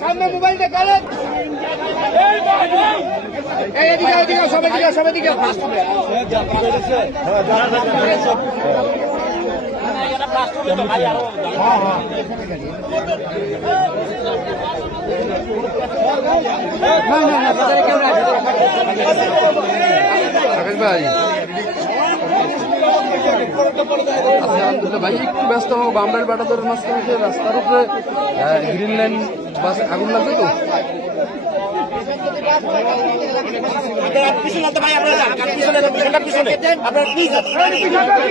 সামনে মোবাইল দেখালেন এদিকে এদিকে সবাই দিকে সবাই দিকে আকাশ ভাই ভাই একটু ব্যস্ত হোক বামরাইল বাটাদের মাঝখানে রাস্তার উপরে গ্রিন লাইন বাস আগুন লাগবে তো